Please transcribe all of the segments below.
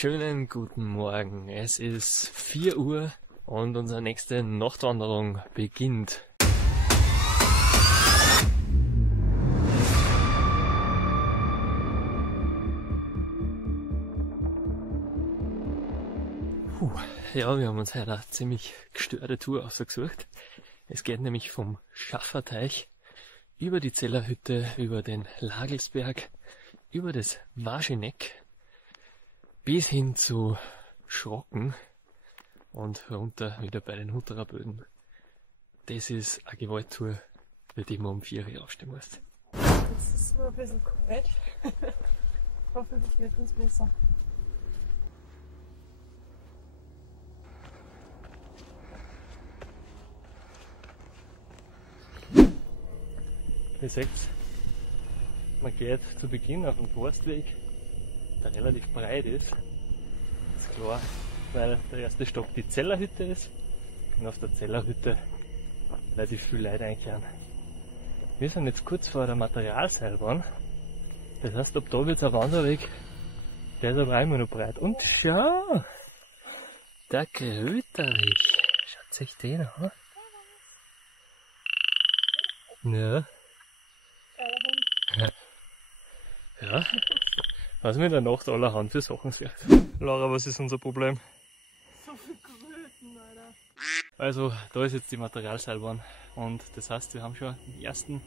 Schönen guten Morgen. Es ist 4 Uhr und unsere nächste Nachtwanderung beginnt. Ja, wir haben uns heute eine ziemlich gestörte Tour ausgesucht. Es geht nämlich vom Schafferteich über die Zellerhütte, über den Lagelsberg, über das Wageneck bis hin zu Schrocken und runter wieder bei den Hutterer Böden. Das ist eine Gewalttour, für die man um 4 Uhr aufstehen muss. Es ist nur ein bisschen kalt. Hoffentlich wird es besser. Ihr seht, man geht zu Beginn auf einen Forstweg, der relativ breit ist. Das ist klar, weil der erste Stock die Zellerhütte ist und auf der Zellerhütte relativ viel Leute einkehren. Wir sind jetzt kurz vor der Materialseilbahn. Das heißt, ab da wird es ein Wanderweg, der ist aber auch immer noch breit. Und schau! Der Kröterich! Schaut euch den an! Ja. Ja, was mir in der Nacht allerhand für Sachen sagt. Laura, was ist unser Problem? So viel Kröten, Alter. Also, da ist jetzt die Materialseilbahn und das heißt, wir haben schon den ersten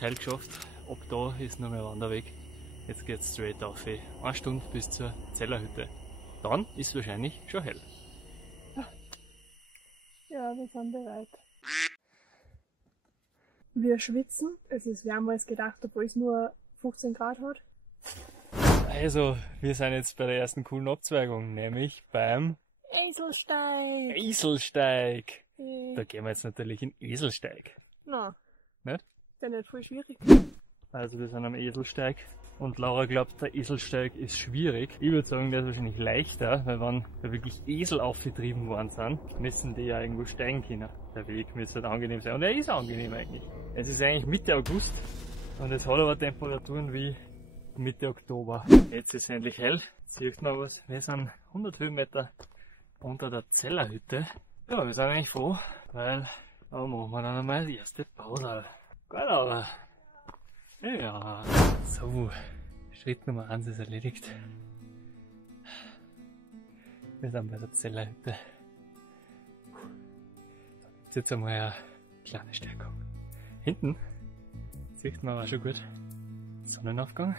Teil geschafft. Ab da ist noch mehr Wanderweg. Jetzt geht's straight auf 1 Stunde bis zur Zellerhütte. Dann ist wahrscheinlich schon hell. Ja, wir sind bereit. Wir schwitzen. Es ist wärmer als gedacht, obwohl es nur 15 Grad hat. Also, wir sind jetzt bei der ersten coolen Abzweigung, nämlich beim Eselsteig. Eselsteig. Da gehen wir jetzt natürlich in Eselsteig. Na. Nicht? Ist ja nicht voll schwierig. Also wir sind am Eselsteig und Laura glaubt, der Eselsteig ist schwierig. Ich würde sagen, der ist wahrscheinlich leichter, weil wenn da wirklich Esel aufgetrieben worden sind, müssen die ja irgendwo steigen können. Der Weg müsste halt angenehm sein und er ist angenehm eigentlich. Es ist eigentlich Mitte August und es hat aber Temperaturen wie Mitte Oktober. Jetzt ist es endlich hell. Jetzt sieht man was. Wir sind 100 Höhenmeter unter der Zellerhütte. Ja, wir sind eigentlich froh, weil da machen wir dann einmal die erste Pause. Geil, aber. Ja. So, Schritt Nummer 1 ist erledigt. Wir sind bei der Zellerhütte. Da gibt es jetzt einmal eine kleine Stärkung. Hinten sieht man aber schon gut Sonnenaufgang.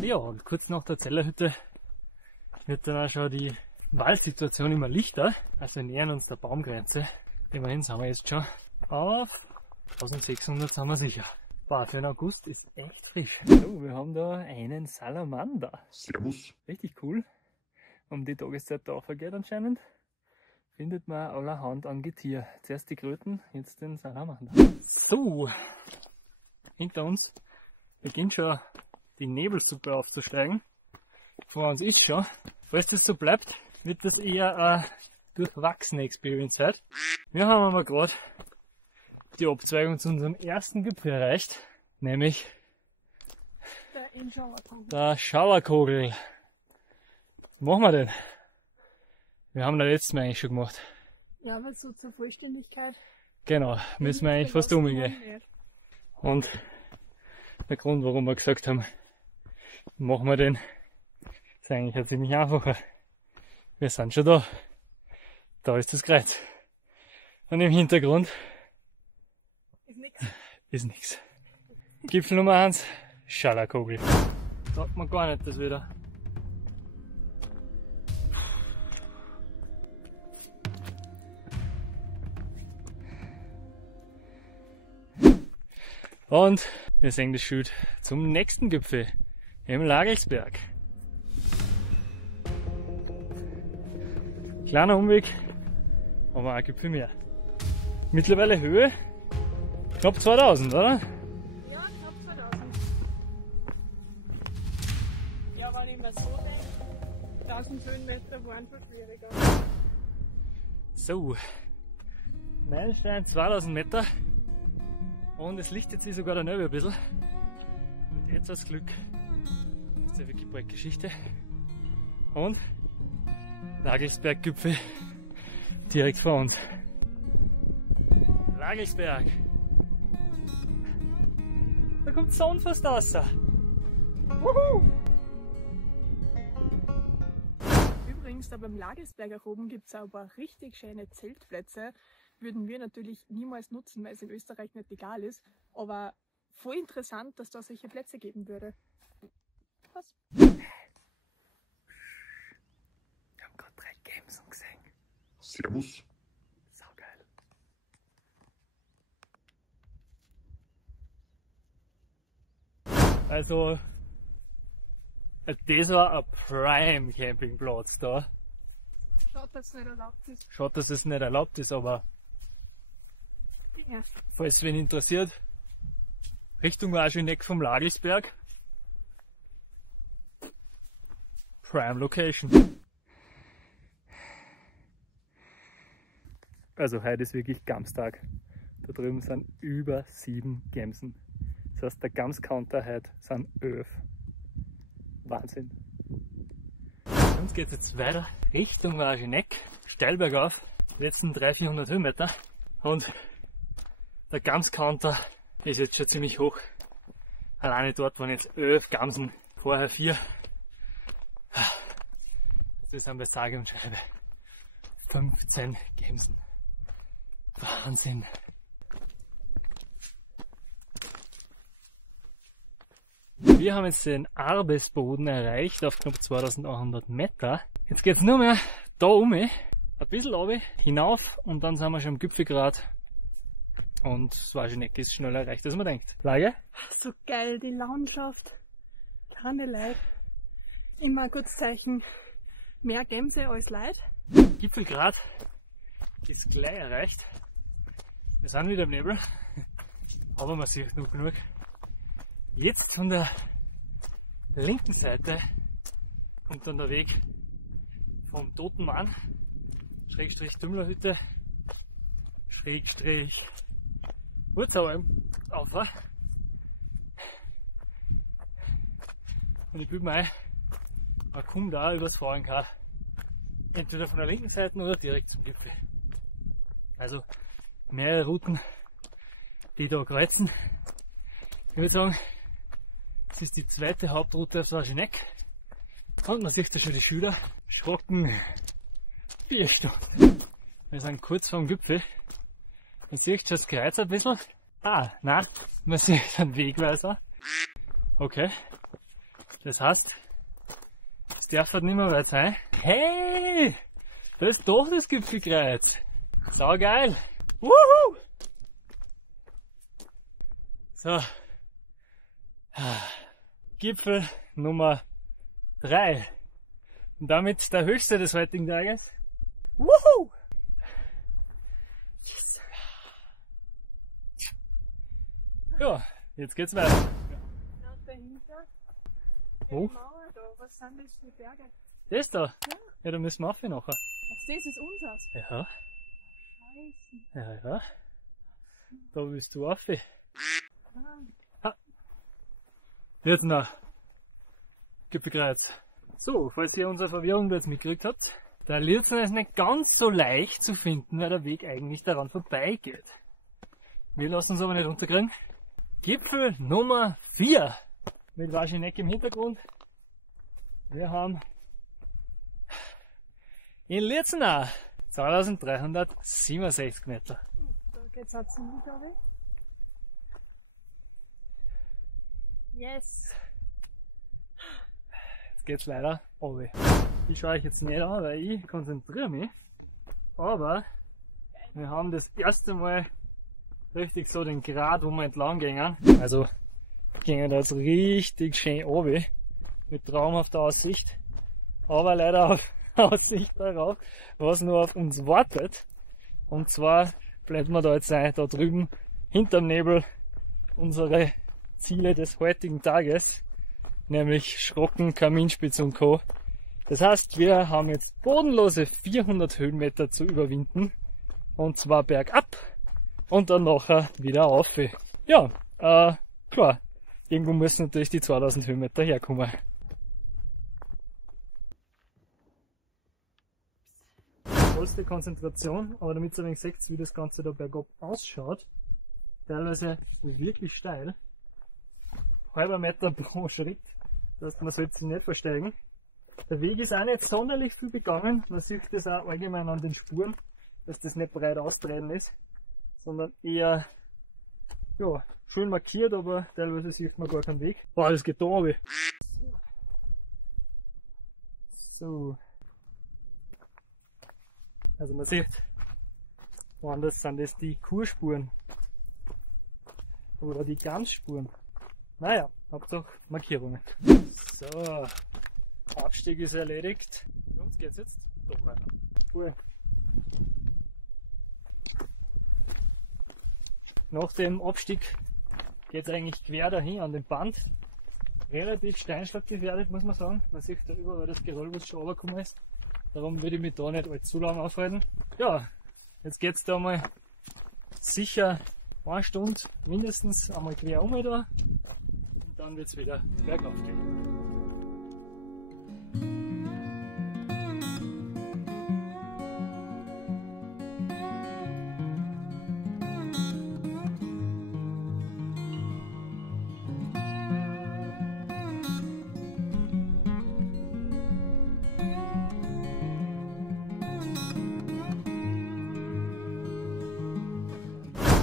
Ja, und kurz nach der Zellerhütte wird dann auch schon die Waldsituation immer lichter. Also wir nähern uns der Baumgrenze. Immerhin sind wir jetzt schon auf 1600 sind wir sicher. Boah, für den August ist echt frisch. So, wir haben da einen Salamander. Servus. Richtig cool. Um die Tageszeit da aufgeht anscheinend. Findet man allerhand an Getier. Zuerst die Kröten, jetzt den Salamander. So, hinter uns beginnt schon die Nebelsuppe aufzusteigen. Vor uns ist schon. Falls das so bleibt, wird das eher eine durchwachsene Experience heute. Wir haben aber gerade die Abzweigung zu unserem ersten Gipfel erreicht, nämlich der Schauerkogel. Was machen wir denn? Wir haben das letztes Mal eigentlich schon gemacht. Ja, aber so zur Vollständigkeit. Genau, müssen wir eigentlich fast umgehen. Und der Grund, warum wir gesagt haben, machen wir den, ist eigentlich ein ziemlich einfacher. Wir sind schon da. Da ist das Kreuz. Und im Hintergrund ist nichts. Gipfel Nummer 1, Schallerkogel. Sagt man gar nicht das wieder. Und wir sehen das Schild zum nächsten Gipfel im Lagelsberg. Kleiner Umweg, aber ein Gipfel mehr. Mittlerweile Höhe knapp 2000, oder? Ja, knapp 2000. Ja, wenn ich mir so denke, 1000 Höhenmeter waren schon schwieriger. So, Meilenstein 2000 Meter und es lichtet sich sogar daneben ein bisschen. Mit etwas Glück ist ja wirklich bald Geschichte. Und Lagelsberggipfel direkt vor uns. Lagelsberg. Da kommt Sonne fast raus. Wuhu! Übrigens, da beim Lagelsberg oben gibt es auch ein paar richtig schöne Zeltplätze. Würden wir natürlich niemals nutzen, weil es in Österreich nicht legal ist. Aber voll interessant, dass da solche Plätze geben würde. Was? Wir haben gerade 3 Games gesehen. Servus. Saugeil. Also, das war ein Prime Campingplatz da. Schaut, dass es nicht erlaubt ist. Schaut, dass es nicht erlaubt ist, aber Ja. falls wen interessiert, Richtung Wageneck vom Lagelsberg. Prime Location. Also heute ist wirklich Gamstag. Da drüben sind über 7 Gamsen. Das heißt, der Gams-Counter heute sind 11. Wahnsinn. Bei uns geht es jetzt weiter Richtung Wageneck, steil bergauf, die letzten 300-400 Höhenmeter. Und der Gams-Counter ist jetzt schon ziemlich hoch. Alleine dort waren jetzt 11 Gamsen, vorher 4. Das sind bei sage und schreibe 15 Gamsen. Wahnsinn. Wir haben jetzt den Arbesboden erreicht auf knapp 2100 Meter. Jetzt geht's nur mehr da um, ein bisschen runter, hinauf und dann sind wir schon am Gipfelgrat. Und das Wageneck ist schneller erreicht, als man denkt. Lage? So geil, die Landschaft. Keine Leid. Immer ein gutes Zeichen. Mehr Gämse als Leid. Gipfelgrat ist gleich erreicht. Wir sind wieder im Nebel, aber man sieht noch genug. Jetzt von der linken Seite kommt dann der Weg vom Toten Mann, Schrägstrich Dümmlerhütte, Schrägstrich Wurzaualm auf. Und ich bilde mir ein, man kommt da übers VNK entweder von der linken Seite oder direkt zum Gipfel. Also mehrere Routen, die da kreuzen. Ich würde sagen, das ist die zweite Hauptroute aufs Wageneck. Und man sieht da schon die Schüler. Schrocken 4 Stunden. Wir sind kurz vorm Gipfel. Man sieht schon das Kreuz ein bisschen. Ah, nein, man sieht einen Wegweiser. Okay. Das heißt, es darf halt nicht mehr weit sein. Hey! Da ist doch das Gipfelkreuz. Sau geil! Wuhu! So. Gipfel Nummer 3. Und damit der höchste des heutigen Tages. Wuhu! Yes. Ja, jetzt geht's weiter. Ja, dahinter. Wo? Die Mauer da. Was sind das für Berge? Das da? Ja. Ja, da müssen wir rauf nachher. Was, das ist unseres? Ja, Scheiße. ja. Da bist du rauf. Ah. Jetzt noch Gipfelkreuz. So, falls ihr unsere Verwirrung jetzt mitgekriegt habt, der Lirzner ist nicht ganz so leicht zu finden, weil der Weg eigentlich daran vorbeigeht. Wir lassen uns aber nicht unterkriegen. Gipfel Nummer 4 mit Wageneck im Hintergrund. Wir haben in Lirzner 2367 Meter. Da geht's auch ziemlich runter. Yes. Jetzt geht's leider runter. Ich schaue euch jetzt nicht an, weil ich konzentriere mich. Aber wir haben das erste Mal richtig so den Grat, wo wir entlang gehen. Also gehen da jetzt richtig schön runter mit traumhafter Aussicht. Aber leider auf Aussicht darauf, was nur auf uns wartet. Und zwar blenden wir da jetzt ein, da drüben hinterm Nebel unsere Ziele des heutigen Tages, nämlich Schrocken, Kaminspitz und Co. Das heißt, wir haben jetzt bodenlose 400 Höhenmeter zu überwinden. Und zwar bergab und dann nachher wieder auf. Ja, klar, irgendwo müssen natürlich die 2000 Höhenmeter herkommen. Vollste Konzentration, aber damit ihr ein wenig seht, wie das Ganze da bergab ausschaut, teilweise wirklich steil. Halber Meter pro Schritt, das heißt, man sollte sich nicht versteigen. Der Weg ist auch nicht sonderlich viel begangen, man sieht das auch allgemein an den Spuren, dass das nicht breit austreten ist, sondern eher ja, schön markiert, aber teilweise sieht man gar keinen Weg. Boah, das geht da runter. So. Also man sieht, woanders sind das die Kurspuren oder die Ganzspuren. Naja, Hauptsache Markierungen. So, Abstieg ist erledigt. Für uns geht's jetzt doch weiter. Cool. Nach dem Abstieg geht es eigentlich quer dahin an den Band. Relativ steinschlaggefährdet, muss man sagen. Man sieht da überall das Geröll, was schon runtergekommen ist. Darum würde ich mich da nicht allzu lange aufhalten. Ja, jetzt geht es da mal sicher 1 Stunde mindestens einmal quer um da. Und dann wird es wieder bergauf gehen.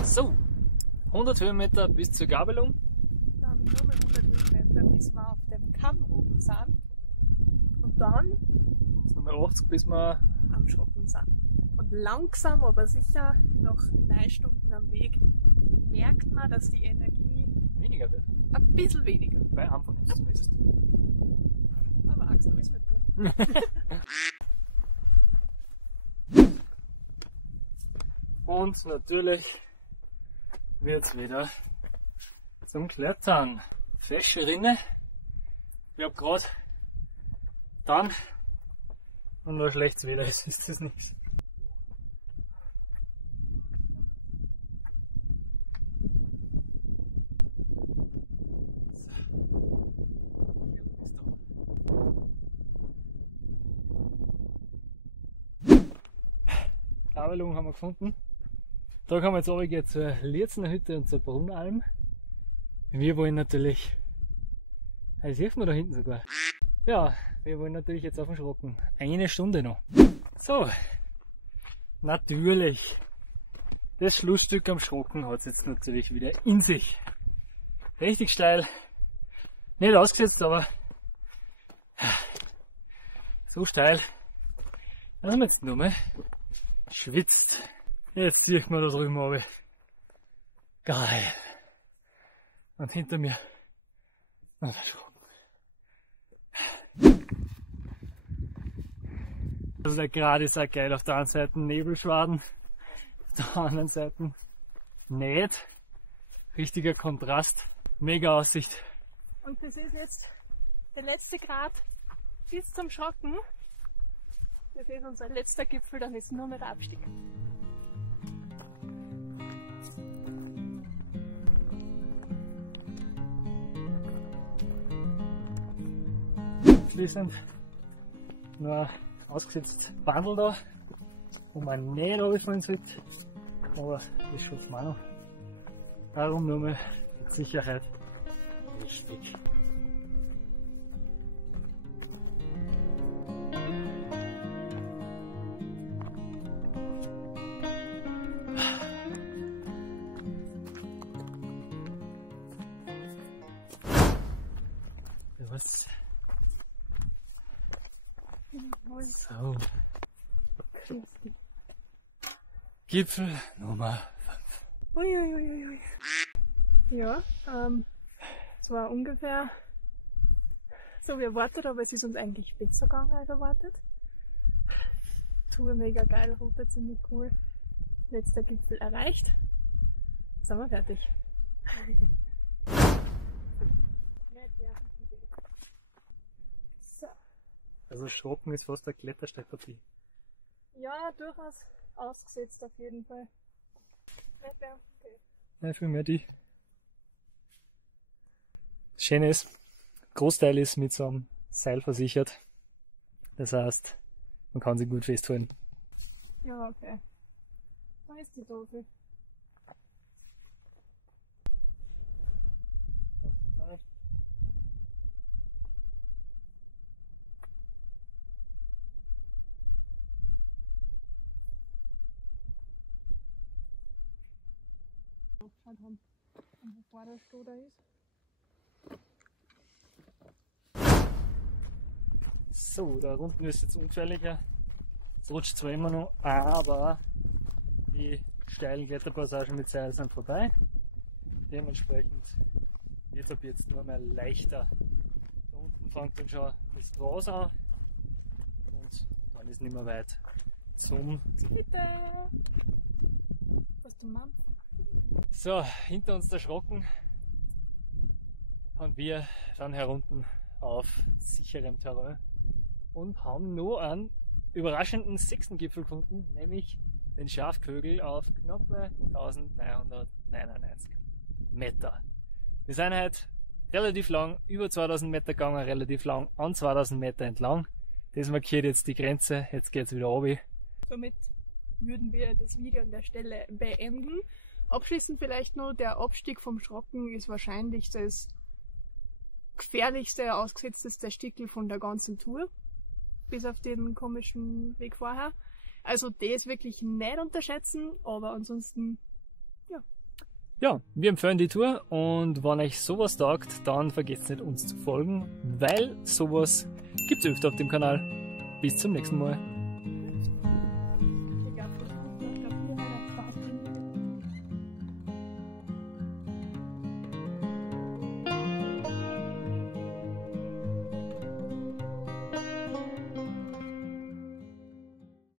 So, 100 Höhenmeter bis zur Gabelung. Dann nochmal 100 Höhenmeter, bis wir auf dem Kamm oben sind. Und dann Und nochmal 80, bis wir am Schrocken sind. Und langsam, aber sicher, nach 9 Stunden am Weg, merkt man, dass die Energie weniger wird. ein bisschen weniger. Bei Anfang zumindest. Aber Axel, ist nicht gut. Und natürlich wird es wieder zum Klettern. Fesche Rinne. Ich habe gerade dann und nur schlechtes Wetter ist das nichts. Gabelung haben wir gefunden. Da kann man jetzt runtergehen zur Lierzner Hütte und zur Brunnalm. Wir wollen natürlich, das sieht man da hinten sogar. Ja, wir wollen natürlich jetzt auf den Schrocken. 1 Stunde noch. So, natürlich. Das Schlussstück am Schrocken hat es jetzt natürlich wieder in sich. Richtig steil. Nicht ausgesetzt, aber so steil, dass man jetzt nur mal schwitzt. Jetzt sieht man da drüben runter. Geil. Und hinter mir noch der Schrocken. Also der Grat ist auch geil. Auf der einen Seite Nebelschwaden, auf der anderen Seite nicht. Richtiger Kontrast. Mega Aussicht. Und das ist jetzt der letzte Grat bis zum Schrocken. Das ist unser letzter Gipfel, dann ist nur mehr der Abstieg. Schließend nur ausgesetzt Bandel da, wo man nicht runterfallen sollte, aber das schützt man noch. Darum nur mal die Sicherheit wichtig. Was? So. Gipfel Nummer 5. Uiuiuiui. Ja, es war ungefähr so wie erwartet, aber es ist uns eigentlich besser gegangen als erwartet. Tour mega geil, Route ziemlich cool. Letzter Gipfel erreicht. Jetzt sind wir fertig. So. Also Schrocken ist fast eine Klettersteigpartie. Ja, durchaus ausgesetzt auf jeden Fall. Okay. Ja, viel mehr die. Das Schöne ist, Großteil ist mit so einem Seil versichert. Das heißt, man kann sie gut festhalten. Ja, okay. Da ist die Dose. Aufgeschaut haben, bevor der Stroh da ist. So, da unten ist jetzt ungefährlicher. Es rutscht zwar immer noch, aber die steilen Kletterpassagen mit Seil sind vorbei. Dementsprechend wird ab jetzt nur mehr leichter. Da unten fängt dann schon das Gras an und dann ist nicht mehr weit zum. Bitte! Was du meinst? So, hinter uns der Schrocken und wir dann herunten auf sicherem Terrain und haben nur einen überraschenden 6. Gipfel gefunden, nämlich den Schafkögel auf knappe 1999 Meter. Wir sind heute relativ lang, über 2000 Meter gegangen, relativ lang an 2000 Meter entlang. Das markiert jetzt die Grenze, jetzt geht es wieder runter. Somit würden wir das Video an der Stelle beenden. Abschließend vielleicht noch, der Abstieg vom Schrocken ist wahrscheinlich das gefährlichste, ausgesetzteste Stickel von der ganzen Tour. Bis auf den komischen Weg vorher. Also das wirklich nicht unterschätzen, aber ansonsten, ja. Ja, wir empfehlen die Tour und wenn euch sowas taugt, dann vergesst nicht uns zu folgen, weil sowas gibt's öfter auf dem Kanal. Bis zum nächsten Mal.